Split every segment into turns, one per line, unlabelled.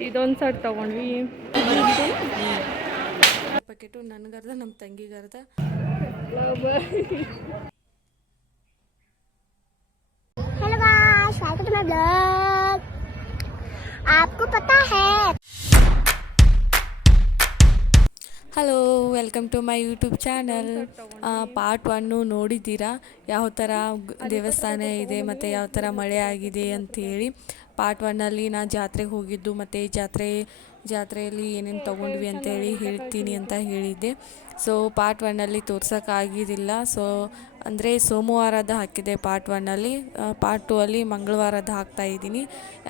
ಇದೊಂದು ಸೆಟ್ ತೊಗೊಂಡ್ವಿ
ಪ್ಯಾಕೆಟು ನನಗರ್ಧ ನಮ್ಮ ತಂಗಿಗರ್ಧ
hello guys welcome to my blog आपको पता है
hello welcome to my YouTube channel part one ನೋಡಿದ್ದೀರಾ ಯಾವ ಥರ ಗ್- ದೇವಸ್ಥಾನ ಇದೆ ಮತ್ತು ಯಾವ ಥರ ಮಳೆ ಆಗಿದೆ ಅಂಥೇಳಿ ಪಾರ್ಟ್ ಒನ್ನಲ್ಲಿ ನಾನು ಜಾತ್ರೆಗೆ ಹೋಗಿದ್ದು ಮತ್ತು ಜಾತ್ರೆ, ಜಾತ್ರೆಯಲ್ಲಿ ಏನೇನು ತೊಗೊಂಡ್ವಿ ಅಂತೇಳಿ ಹೇಳ್ತೀನಿ ಅಂತ ಹೇಳಿದ್ದೆ. ಸೊ ಪಾರ್ಟ್ ಒನ್ನಲ್ಲಿ ತೋರ್ಸೋಕ್ಕಾಗಿದ್ದಿಲ್ಲ ಸೊ ಅಂದರೆ ಸೋಮವಾರದ ಹಾಕಿದೆ ಪಾರ್ಟ್ ಒನ್ನಲ್ಲಿ ಪಾರ್ಟ್ ಟೂ ಅಲ್ಲಿ ಮಂಗಳವಾರದ ಹಾಕ್ತಾ ಇದ್ದೀನಿ.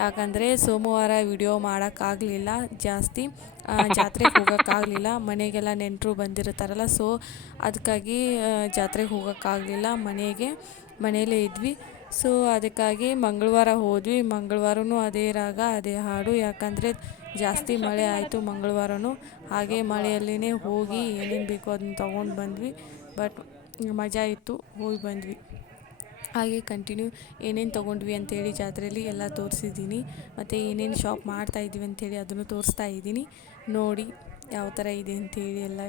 ಯಾಕಂದರೆ ಸೋಮವಾರ ವಿಡಿಯೋ ಮಾಡೋಕ್ಕಾಗಲಿಲ್ಲ ಜಾಸ್ತಿ. ಜಾತ್ರೆಗೆ ಹೋಗೋಕ್ಕಾಗಲಿಲ್ಲ ಮನೆಗೆಲ್ಲ ನೆಂಟರು ಬಂದಿರ್ತಾರಲ್ಲ ಸೊ ಅದಕ್ಕಾಗಿ ಜಾತ್ರೆಗೆ ಹೋಗೋಕ್ಕಾಗಲಿಲ್ಲ ಮನೆಗೆ ಮನೆಯಲ್ಲೇ ಇದ್ವಿ. ಸೊ ಅದಕ್ಕಾಗಿ ಮಂಗಳವಾರ ಹೋದ್ವಿ. ಮಂಗಳವಾರನೂ ಅದೇ ರಾಗ, ಅದೇ ಹಾಡು. ಯಾಕಂದರೆ ಜಾಸ್ತಿ ಮಳೆ ಆಯಿತು ಮಂಗಳವಾರನೂ. ಹಾಗೆ ಮಳೆಯಲ್ಲೇ ಹೋಗಿ ಏನೇನು ಬೇಕೋ ಅದನ್ನ ತೊಗೊಂಡು ಬಂದ್ವಿ. ಬಟ್ ಮಜಾ ಇತ್ತು, ಹೋಗಿ ಬಂದ್ವಿ. ಹಾಗೆ ಕಂಟಿನ್ಯೂ ಏನೇನು ತೊಗೊಂಡ್ವಿ ಅಂತೇಳಿ ಜಾತ್ರೆಯಲ್ಲಿ ಎಲ್ಲ ತೋರಿಸಿದ್ದೀನಿ. ಮತ್ತು ಏನೇನು ಶಾಪ್ ಮಾಡ್ತಾ ಅಂಥೇಳಿ ಅದನ್ನು ತೋರಿಸ್ತಾ ಇದ್ದೀನಿ ನೋಡಿ ಯಾವ ಥರ ಇದೆ ಅಂತೇಳಿ ಎಲ್ಲ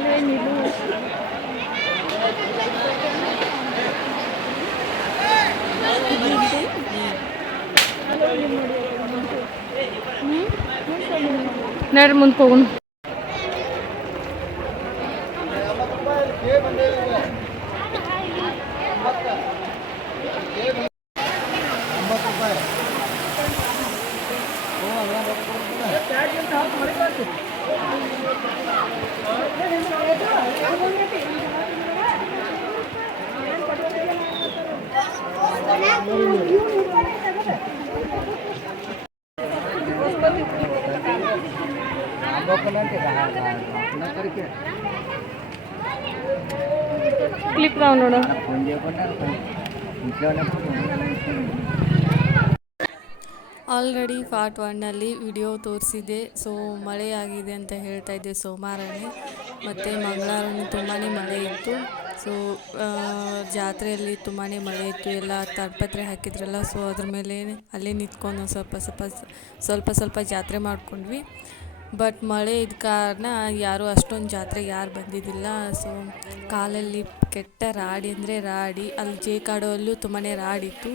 ಅಲ್ಲೇ ನಿಲ್ಲು ನಡ್ರಿ ಮುಂದೆ ಹೋಗೋಣ
Already part ಒನ್ನಲ್ಲಿ ವಿಡಿಯೋ ತೋರಿಸಿದೆ. ಸೊ ಮಳೆ ಆಗಿದೆ ಅಂತ ಹೇಳ್ತಾ ಇದ್ದೆ ಸೋಮವಾರ ಮತ್ತು ಮಂಗಳಾರನ್ನು ತುಂಬಾ ಮಳೆ ಇತ್ತು. ಸೊ ಜಾತ್ರೆಯಲ್ಲಿ ತುಂಬಾ ಮಳೆ ಇತ್ತು, ಎಲ್ಲ ತಾಡ್ಪತ್ರೆ ಹಾಕಿದ್ರಲ್ಲ ಸೊ ಅದ್ರ ಮೇಲೆ ಅಲ್ಲೇ ನಿಂತ್ಕೊಂಡು ಸ್ವಲ್ಪ ಸ್ವಲ್ಪ ಸ್ವಲ್ಪ ಸ್ವಲ್ಪ ಜಾತ್ರೆ ಮಾಡ್ಕೊಂಡ್ವಿ. ಬಟ್ ಮಳೆ ಇದ್ದ ಕಾರಣ ಯಾರೂ ಅಷ್ಟೊಂದು ಜಾತ್ರೆಗೆ ಯಾರು ಬಂದಿದ್ದಿಲ್ಲ ಸೊ ಕಾಲಲ್ಲಿ ಕೆಟ್ಟ ರಾಡಿ ಅಂದರೆ ರಾಡಿ, ಅಲ್ಲಿ ಜೇ ಅಲ್ಲೂ ತುಂಬಾ ರಾಡಿತ್ತು.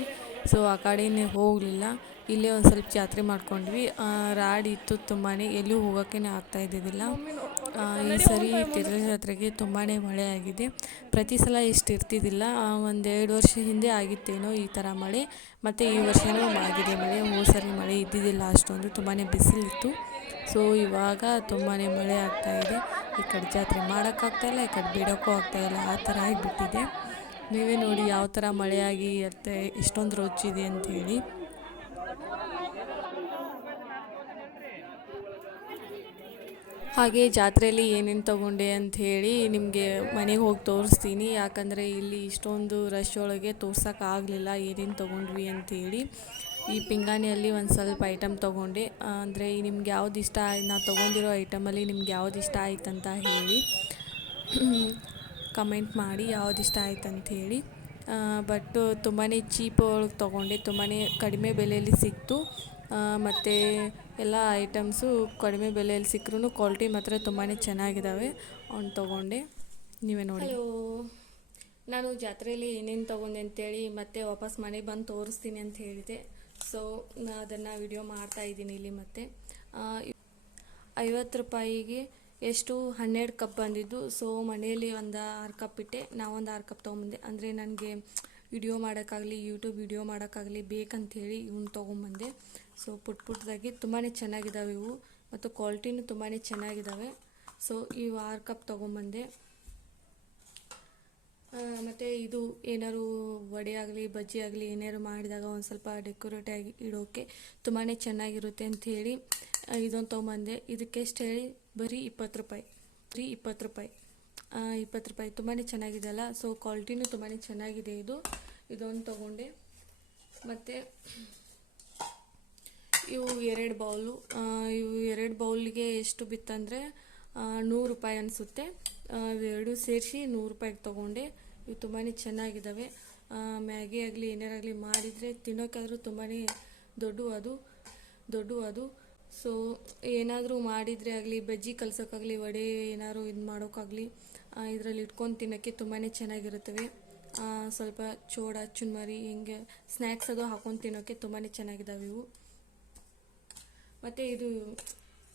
ಸೊ ಆ ಕಡೆನೇ ಹೋಗಲಿಲ್ಲ. ಇಲ್ಲೇ ಒಂದು ಸ್ವಲ್ಪ ಜಾತ್ರೆ ಮಾಡ್ಕೊಂಡ್ವಿ. ರಾಡ್ ಇತ್ತು ತುಂಬಾ ಎಲ್ಲೂ ಹೋಗೋಕ್ಕೇ ಆಗ್ತಾ ಇದ್ದಿದ್ದಿಲ್ಲ. ಈ ಸರಿ ತಿರ್ಗ ಜಾತ್ರೆಗೆ ತುಂಬಾ ಮಳೆ ಆಗಿದೆ. ಪ್ರತಿ ಸಲ ಇಷ್ಟು ಇರ್ತಿದ್ದಿಲ್ಲ. ಒಂದು ಎರಡು ವರ್ಷ ಹಿಂದೆ ಆಗಿತ್ತೇನೋ ಈ ಥರ ಮಳೆ. ಮತ್ತು ಈ ವರ್ಷವೂ ಆಗಿದೆ ಮಳೆ. ಹೋದ ಸರಿ ಮಳೆ ಇದ್ದಿದ್ದಿಲ್ಲ ಅಷ್ಟೊಂದು. ತುಂಬಾ ಬಿಸಿಲಿತ್ತು. ಸೊ ಇವಾಗ ತುಂಬಾ ಮಳೆ ಆಗ್ತಾಯಿದೆ ಈ ಕಡೆ ಜಾತ್ರೆ ಮಾಡೋಕ್ಕಾಗ್ತಾಯಿಲ್ಲ ಈ ಕಡೆ ಬಿಡೋಕ್ಕೂ ಆಗ್ತಾಯಿಲ್ಲ ಆ ಥರ ಆಗಿಬಿಟ್ಟಿದೆ. ನೀವೇ ನೋಡಿ ಯಾವ ಥರ ಮಳೆಯಾಗಿ ಅತ್ತೆ ಇಷ್ಟೊಂದು ರೊಚ್ಚಿದೆ ಅಂಥೇಳಿ ಹಾಗೆ ಜಾತ್ರೆಯಲ್ಲಿ ಏನೇನು ತೊಗೊಂಡೆ ಅಂಥೇಳಿ ನಿಮಗೆ ಮನೆಗೆ ಹೋಗಿ ತೋರಿಸ್ತೀನಿ. ಯಾಕಂದರೆ ಇಲ್ಲಿ ಇಷ್ಟೊಂದು ರಶ್ ಒಳಗೆ ತೋರ್ಸೋಕ್ಕಾಗಲಿಲ್ಲ ಏನೇನು ತೊಗೊಂಡ್ವಿ ಅಂಥೇಳಿ ಈ ಪಿಂಗಾಣಿಯಲ್ಲಿ ಒಂದು ಸ್ವಲ್ಪ ಐಟಮ್ ತೊಗೊಂಡೆ. ಅಂದರೆ ನಿಮ್ಗೆ ಯಾವ್ದು ಇಷ್ಟ ಆಯ್ತು ನಾ ತೊಗೊಂಡಿರೋ ಐಟಮಲ್ಲಿ ನಿಮ್ಗೆ ಯಾವ್ದು ಇಷ್ಟ ಆಯ್ತು ಅಂತ ಹೇಳಿ. ಕಮೆಂಟ್ ಮಾಡಿ ಯಾವ್ದು ಇಷ್ಟ ಆಯ್ತು ಅಂಥೇಳಿ ಬಟ್ ತುಂಬಾ ಚೀಪ್ ಒಳಗೆ ತೊಗೊಂಡೆ ತುಂಬಾ ಕಡಿಮೆ ಬೆಲೆಯಲ್ಲಿ ಸಿಕ್ತು. ಮತ್ತು ಎಲ್ಲ ಐಟಮ್ಸು ಕಡಿಮೆ ಬೆಲೆಯಲ್ಲಿ ಸಿಕ್ಕರೂ ಕ್ವಾಲಿಟಿ ಮಾತ್ರ ತುಂಬಾ ಚೆನ್ನಾಗಿದ್ದಾವೆ ಅವ್ನು ತೊಗೊಂಡೆ. ನೀವೇ ನೋಡಿ. ನಾನು ಜಾತ್ರೆಯಲ್ಲಿ ಏನೇನು ತೊಗೊಂಡೆ ಅಂತೇಳಿ ಮತ್ತೆ ವಾಪಸ್ ಮನೆಗೆ ಬಂದು ತೋರಿಸ್ತೀನಿ ಅಂತ ಹೇಳಿದೆ. ಸೊ ನಾನು ಅದನ್ನು ವಿಡಿಯೋ ಮಾಡ್ತಾ ಇದ್ದೀನಿ ಇಲ್ಲಿ ಮತ್ತೆ. ಐವತ್ತು ರೂಪಾಯಿಗೆ ಎಷ್ಟು ಹನ್ನೆರಡು ಕಪ್ ಬಂದಿದ್ದು ಸೊ ಮನೆಯಲ್ಲಿ ಒಂದು ಆರು ಕಪ್ ಇಟ್ಟೆ. ನಾವೊಂದು ಆರು ಕಪ್ ತೊಗೊಂಬಂದೆ. ಅಂದರೆ ನನಗೆ ವಿಡಿಯೋ ಮಾಡೋಕ್ಕಾಗಲಿ ಯೂಟ್ಯೂಬ್ ವಿಡಿಯೋ ಮಾಡೋಕ್ಕಾಗಲಿ ಬೇಕಂಥೇಳಿ ಇವ್ನ ತೊಗೊಂಬಂದೆ. ಸೊ ಪುಟ್ ಪುಟ್ಟದಾಗಿ ತುಂಬಾ ಚೆನ್ನಾಗಿದ್ದಾವೆ ಇವು. ಮತ್ತು ಕ್ವಾಲಿಟಿನೂ ತುಂಬಾ ಚೆನ್ನಾಗಿದ್ದಾವೆ ಸೊ ಇವು ಆರು ಕಪ್ ತೊಗೊಂಬಂದೆ. ಮತ್ತು ಇದು ಏನಾದ್ರು ವಡೆ ಆಗಲಿ, ಬಜ್ಜಿ ಆಗಲಿ, ಏನಾದ್ರು ಮಾಡಿದಾಗ ಒಂದು ಸ್ವಲ್ಪ ಡೆಕೋರೇಟ್ ಆಗಿ ಇಡೋಕ್ಕೆ ತುಂಬಾ ಚೆನ್ನಾಗಿರುತ್ತೆ ಅಂಥೇಳಿ ಇದೊಂದು ತೊಗೊಂಬಂದೆ. ಇದಕ್ಕೆ ಎಷ್ಟು ಹೇಳಿ? ಬರೀ ಇಪ್ಪತ್ತು ರೂಪಾಯಿ. ಬರೀ ಇಪ್ಪತ್ತು ರೂಪಾಯಿ. ಇಪ್ಪತ್ತು ರೂಪಾಯಿ. ತುಂಬಾ ಚೆನ್ನಾಗಿದೆ ಅಲ್ಲ? ಸೊ ಕ್ವಾಲಿಟಿನೂ ತುಂಬಾ ಚೆನ್ನಾಗಿದೆ ಇದು. ಇದೊಂದು ತೊಗೊಂಡೆ. ಮತ್ತು, ಇವು ಎರಡು ಬೌಲು ಇವು ಎರಡು ಬೌಲಿಗೆ ಎಷ್ಟು ಬಿತ್ತಂದರೆ ನೂರು ರೂಪಾಯಿ ಅನಿಸುತ್ತೆ. ಇವೆರಡು ಸೇರಿಸಿ ನೂರು ರೂಪಾಯಿಗೆ ತೊಗೊಂಡೆ. ಇವು ತುಂಬಾ ಚೆನ್ನಾಗಿದ್ದಾವೆ ಮ್ಯಾಗಿ ಆಗಲಿ ಏನಾರಾಗಲಿ ಮಾಡಿದರೆ ತಿನ್ನೋಕ್ಕಾದರೂ ತುಂಬಾ ದೊಡ್ಡ ಅದು ದೊಡ್ಡ ಅದು. ಸೊ ಏನಾದರೂ ಮಾಡಿದರೆ ಆಗಲಿ, ಬಜ್ಜಿ ಕಲ್ಸೋಕ್ಕಾಗಲಿ ವಡೆ ಏನಾದ್ರು ಇದು ಮಾಡೋಕ್ಕಾಗಲಿ ಇದರಲ್ಲಿ ಇಟ್ಕೊಂಡು ತಿನ್ನೋಕ್ಕೆ ತುಂಬಾ ಚೆನ್ನಾಗಿರುತ್ತವೆ. ಸ್ವಲ್ಪ ಚೋಡ, ಚುನ್ಮರಿ, ಹಿಂಗೆ ಸ್ನ್ಯಾಕ್ಸ್ ಅದು ಹಾಕೊಂಡು ತಿನ್ನೋಕ್ಕೆ ತುಂಬಾ ಚೆನ್ನಾಗಿದ್ದಾವೆ ಇವು. ಮತ್ತು ಇದು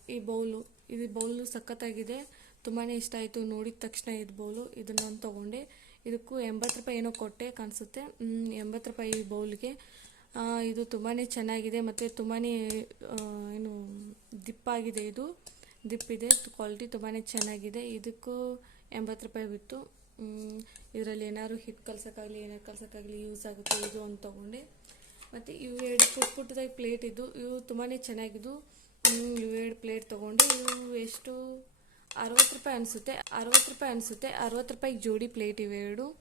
ಈ ಬೌಲು, ಇದು ಬೌಲು ಸಖತ್ತಾಗಿದೆ. ತುಂಬಾ ಇಷ್ಟ ಆಯಿತು ನೋಡಿದ ತಕ್ಷಣ ಇದು ಬೌಲು. ಇದನ್ನೊಂದು ತೊಗೊಂಡೆ. ಇದಕ್ಕೂ ಎಂಬತ್ತು ರೂಪಾಯಿ ಏನೋ ಕೊಟ್ಟೆ ಕಾಣಿಸುತ್ತೆ. ಎಂಬತ್ತು ರೂಪಾಯಿ ಬೌಲ್ಗೆ. ಇದು ತುಂಬಾ ಚೆನ್ನಾಗಿದೆ ಮತ್ತು ತುಂಬಾ ಏನು ದಿಪ್ಪಾಗಿದೆ ಇದು. ದಿಪ್ಪಿದೆ, ಕ್ವಾಲಿಟಿ ತುಂಬಾ ಚೆನ್ನಾಗಿದೆ. ಇದಕ್ಕೂ ಎಂಬತ್ತು ರೂಪಾಯಿ ಬಿತ್ತು. ಇದರಲ್ಲಿ ಏನಾದ್ರು ಹಿಟ್ಟು ಕಲ್ಸೋಕ್ಕಾಗಲಿ ಏನಾರು ಕಲ್ಸೋಕ್ಕಾಗಲಿ ಯೂಸ್ ಆಗುತ್ತೆ ಇದು ಅಂತ ತೊಗೊಂಡೆ. ಮತ್ತು ಇವು ಎರಡು ಪುಟ್ಟ ಪುಟ್ಟದಾಗಿ ಪ್ಲೇಟ್ ಇದ್ದು ಇವು ತುಂಬಾ ಚೆನ್ನಾಗಿದ್ದು. ಇವು ಎರಡು ಪ್ಲೇಟ್ ತೊಗೊಂಡೆ. ಇವು ಎಷ್ಟು ಅರವತ್ತು ರೂಪಾಯಿ ಅನಿಸುತ್ತೆ, ಅರವತ್ತು ರೂಪಾಯಿ ಅನಿಸುತ್ತೆ, ಅರವತ್ತು ರೂಪಾಯಿಗೆ ಜೋಡಿ ಪ್ಲೇಟ್ ಇವೆರಡು.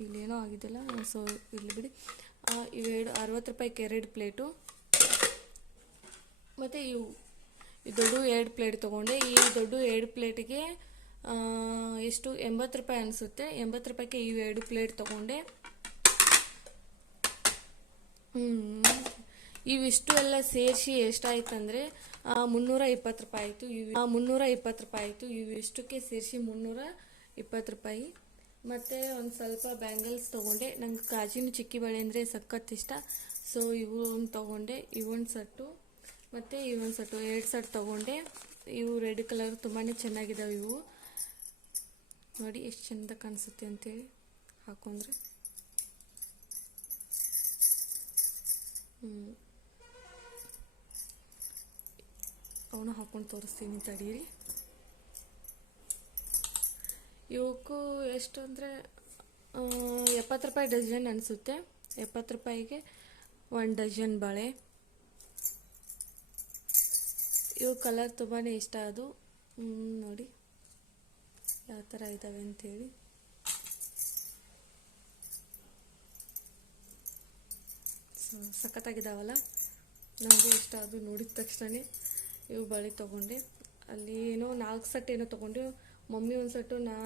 ಇಲ್ಲೇನೋ ಆಗಿದೆಲ್ಲ ಸೊ ಇಲ್ಲಿ ಬಿಡಿ. ಇವೆರಡು, ಅರವತ್ತು ರೂಪಾಯಿಗೆ ಎರಡು ಪ್ಲೇಟು ಮತ್ತು ಇವು ದೊಡ್ಡ ಎರಡು ಪ್ಲೇಟ್ ತೊಗೊಂಡೆ. ಈ ದೊಡ್ಡ ಎರಡು ಪ್ಲೇಟಿಗೆ ಎಷ್ಟು, ಎಂಬತ್ತು ರೂಪಾಯಿ ಅನಿಸುತ್ತೆ. ಎಂಬತ್ತು ರೂಪಾಯಿಗೆ ಇವು ಎರಡು ಪ್ಲೇಟ್ ತೊಗೊಂಡೆ. ಹ್ಮ್. ಇವಿಷ್ಟು ಎಲ್ಲ ಸೇರಿಸಿ ಎಷ್ಟಾಯ್ತಂದರೆ ಮುನ್ನೂರ ಇಪ್ಪತ್ತು ರೂಪಾಯಿ ಆಯಿತು. ಇವು ಮುನ್ನೂರ ಇಪ್ಪತ್ತು ರೂಪಾಯಿ ಆಯಿತು. ಇವಿಷ್ಟಕ್ಕೆ ಸೇರಿಸಿ ಮುನ್ನೂರ ಇಪ್ಪತ್ತು ರೂಪಾಯಿ. ಮತ್ತು ಒಂದು ಸ್ವಲ್ಪ ಬ್ಯಾಂಗಲ್ಸ್ ತೊಗೊಂಡೆ. ನಂಗೆ ಕಾಜಿನ ಚಿಕ್ಕಿ ಬಳೆ ಅಂದರೆ ಸಖತ್ ಇಷ್ಟ. ಸೊ ಇವು ಒಂದು ತೊಗೊಂಡೆ. ಇವೊಂದು ಸಟ್ಟು. ಮತ್ತು ಇವೊಂದು ಸಟ್ಟು. ಎರಡು ಸೆಟ್ ತೊಗೊಂಡೆ. ಇವು ರೆಡ್ ಕಲರ್ ತುಂಬಾ ಚೆನ್ನಾಗಿದ್ದಾವೆ ಇವು. ನೋಡಿ ಎಷ್ಟು ಚೆಂದ ಕಾಣಿಸುತ್ತೆ ಅಂತೇಳಿ ಹಾಕೊಂಡ್ರೆ. ಹ್ಞೂ ಅವನು ಹಾಕೊಂಡು ತೋರಿಸ್ತೀನಿ ತಡೀರಿ. ಇವಕ್ಕೂ ಎಷ್ಟು ಅಂದರೆ ಎಪ್ಪತ್ತು ರೂಪಾಯಿ ಡಜನ್ ಅನಿಸುತ್ತೆ. ಎಪ್ಪತ್ತು ರೂಪಾಯಿಗೆ ಒಂದು ಡಜನ್ ಬಾಳೆ. ಇವು ಕಲರ್ ತುಂಬಾ ಇಷ್ಟ ಅದು. ನೋಡಿ. ಯಾವ ಥರ ಇದ್ದಾವೆ ಅಂಥೇಳಿ ಸಖತ್ತಾಗಿದ್ದಾವಲ್ಲ ನಮಗೂ ಇಷ್ಟ ಅದು ನೋಡಿದ ತಕ್ಷಣವೇ ಇವು ಬಳೆ ತೊಗೊಂಡು. ಅಲ್ಲಿ ಏನೋ ನಾಲ್ಕು ಸೆಟ್ ಏನೋ ತೊಗೊಂಡು, ಮಮ್ಮಿ ಒಂದು ಸೆಟ್ಟು ನಾ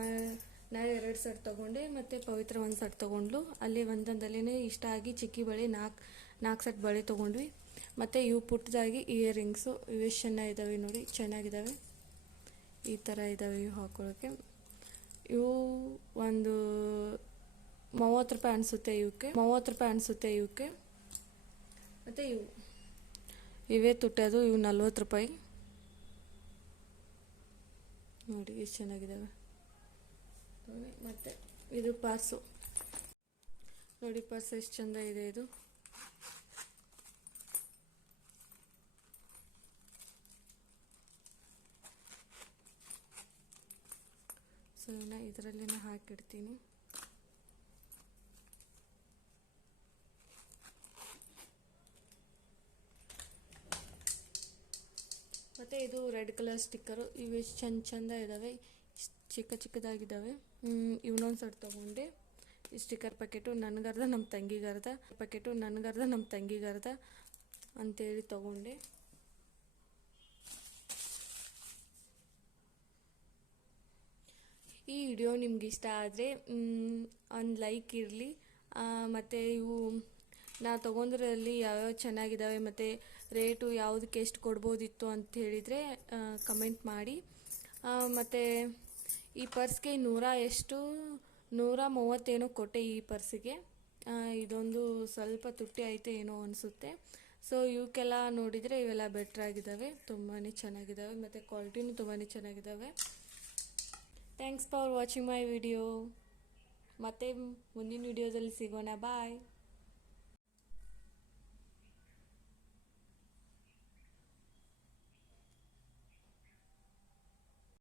ನಾ ಎರಡು ಸೆಟ್ ತೊಗೊಂಡೆ, ಮತ್ತು ಪವಿತ್ರ ಒಂದು ಸೆಟ್ ತೊಗೊಂಡ್ಲು. ಅಲ್ಲಿ ಒಂದೊಂದಲ್ಲೇ ಇಷ್ಟ ಆಗಿ ಚಿಕ್ಕಿ ಬಳೆ ನಾಲ್ಕು ನಾಲ್ಕು ಸೆಟ್ ಬಳೆ ತೊಗೊಂಡ್ವಿ. ಮತ್ತು ಇವು ಪುಟ್ಟದಾಗಿ ಇಯರಿಂಗ್ಸು ಇವು ಎಷ್ಟು ಚೆನ್ನಾಗಿದ್ದಾವೆ ನೋಡಿ ಚೆನ್ನಾಗಿದ್ದಾವೆ ಈ ಥರ ಇದ್ದಾವೆ ಇವು ಹಾಕೊಳ್ಳೋಕ್ಕೆ ಇವು ಒಂದು ಮೂವತ್ತು ರೂಪಾಯಿ ಅನಿಸುತ್ತೆ ಇವಕ್ಕೆ ಮೂವತ್ತು ರೂಪಾಯಿ ಅನಿಸುತ್ತೆ ಇವಕ್ಕೆ ಮತ್ತು ಇವು ಇವೇ ತುಟ್ಟದು, ಇವು ನಲ್ವತ್ತು ರೂಪಾಯಿ. ನೋಡಿ, ಎಷ್ಟು ಚೆನ್ನಾಗಿದ್ದಾವೆ ಮತ್ತು ಇದು ಪರ್ಸು. ನೋಡಿ, ಪರ್ಸ್ ಎಷ್ಟು ಚಂದ ಇದೆ ಇದು. ಸೊ, ಇನ್ನು ಇದರಲ್ಲಿನ ಹಾಕಿಡ್ತೀನಿ. ಮತ್ತು ಇದು ರೆಡ್ ಕಲರ್ ಸ್ಟಿಕ್ಕರು. ಇವು ಎಷ್ಟು ಚಂದ ಚಂದ ಇದ್ದಾವೆ ಚಿಕ್ಕ ಚಿಕ್ಕದಾಗಿದ್ದಾವೆ ಇವನೊಂದು ಸೆಟ್ ತೊಗೊಂಡೆ. ಈ ಸ್ಟಿಕ್ಕರ್ ಪ್ಯಾಕೆಟು ನನಗರ್ಧ ನಮ್ಮ ತಂಗಿಗರ್ಧ ಪ್ಯಾಕೆಟು ನನಗರ್ಧ ನಮ್ಮ ತಂಗಿಗರ್ಧ ಅಂತೇಳಿ ತೊಗೊಂಡೆ. ಈ ವಿಡಿಯೋ ನಿಮ್ಗೆ ಇಷ್ಟ ಆದರೆ ಒಂದು ಲೈಕ್ ಇರಲಿ. ಮತ್ತು ಇವು ನಾ ತೊಗೊಂಡ್ರಲ್ಲಿ ಯಾವ್ಯಾವ ಚೆನ್ನಾಗಿದ್ದಾವೆ ಮತ್ತು ರೇಟು ಯಾವುದಕ್ಕೆ ಎಷ್ಟು ಕೊಡ್ಬೋದಿತ್ತು ಅಂತ ಹೇಳಿದರೆ ಕಮೆಂಟ್ ಮಾಡಿ. ಮತ್ತು ಈ ಪರ್ಸ್ಗೆ ನೂರ ಎಷ್ಟು, ನೂರ ಮೂವತ್ತೇನೋ ಕೊಟ್ಟೆ ಈ ಪರ್ಸಿಗೆ. ಇದೊಂದು ಸ್ವಲ್ಪ ತುಟ್ಟಿ ಐತೆ ಏನೋ ಅನಿಸುತ್ತೆ. ಸೊ ಇವಕ್ಕೆಲ್ಲ ನೋಡಿದರೆ ಇವೆಲ್ಲ ಬೆಟ್ರ್ ಆಗಿದ್ದಾವೆ ತುಂಬಾ ಚೆನ್ನಾಗಿದ್ದಾವೆ ಮತ್ತು ಕ್ವಾಲಿಟಿನೂ ತುಂಬಾ ಚೆನ್ನಾಗಿದ್ದಾವೆ thanks for watching my video ಮತ್ತೆ ಮುಂದಿನ ವಿಡಿಯೋದಲ್ಲಿ ಸಿಗೋಣ. ಬಾಯ್